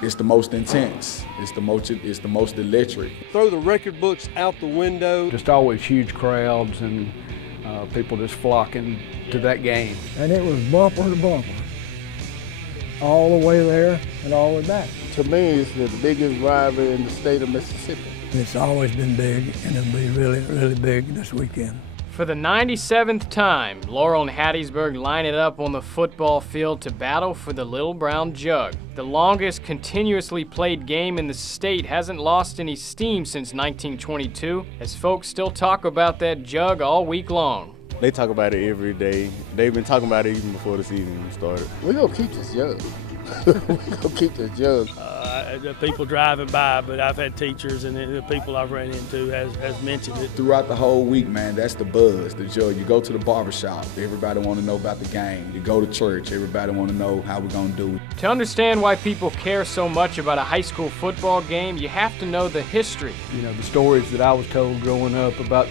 It's the most intense. It's the most electric. Throw the record books out the window. Just always huge crowds and people just flocking to that game. And it was bumper to bumper, all the way there and all the way back. To me, it's the biggest rivalry in the state of Mississippi. It's always been big, and it'll be really, really big this weekend. For the 97th time, Laurel and Hattiesburg line it up on the football field to battle for the Lil Brown Jug. The longest continuously played game in the state hasn't lost any steam since 1922, as folks still talk about that jug all week long. They talk about it every day. They've been talking about it even before the season started. We're going to keep this jug. We're going to keep this jug. The people driving by, but I've had teachers and the people I've ran into has mentioned it. Throughout the whole week, man, that's the buzz, the jug. You go to the barbershop, everybody want to know about the game. You go to church, everybody want to know how we're going to do. To understand why people care so much about a high school football game, you have to know the history. You know, the stories that I was told growing up about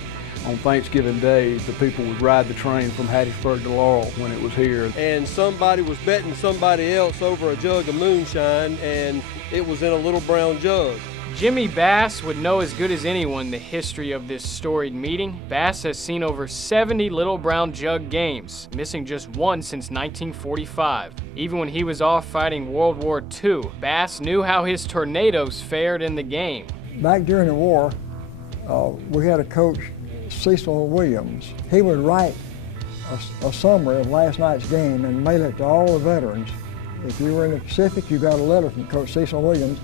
on Thanksgiving Day, the people would ride the train from Hattiesburg to Laurel when it was here. And somebody was betting somebody else over a jug of moonshine, and it was in a Little Brown Jug. Jimmy Bass would know as good as anyone the history of this storied meeting. Bass has seen over 70 Little Brown Jug games, missing just one since 1945. Even when he was off fighting World War II, Bass knew how his Tornadoes fared in the game. Back during the war, we had a coach, Cecil Williams. He would write a summary of last night's game and mail it to all the veterans. If you were in the Pacific, you got a letter from Coach Cecil Williams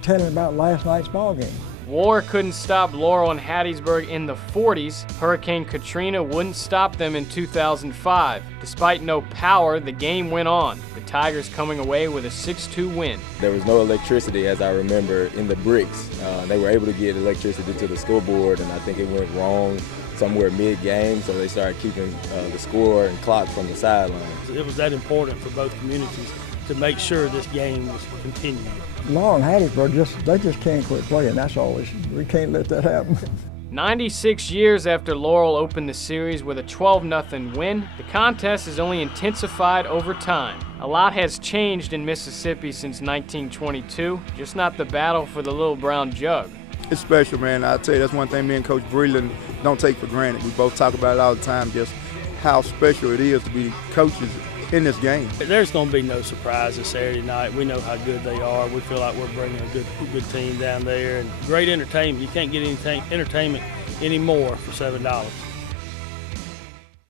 telling about last night's ball game. War couldn't stop Laurel and Hattiesburg in the 40s. Hurricane Katrina wouldn't stop them in 2005. Despite no power, the game went on, the Tigers coming away with a 6-2 win. There was no electricity, as I remember, in the bricks. They were able to get electricity to the scoreboard, and I think it went wrong somewhere mid-game, so they started keeping the score and clock from the sidelines. It was that important for both communities to make sure this game was continuing. Laurel and Hattiesburg, they just can't quit playing, that's all. We can't let that happen. 96 years after Laurel opened the series with a 12-0 win, the contest has only intensified over time. A lot has changed in Mississippi since 1922, just not the battle for the Lil Brown Jug. It's special, man. I'll tell you, that's one thing me and Coach Breland don't take for granted. We both talk about it all the time, just how special it is to be coaches in this game. There's going to be no surprises Saturday night. We know how good they are. We feel like we're bringing a good team down there and great entertainment. You can't get anything entertainment anymore for $7.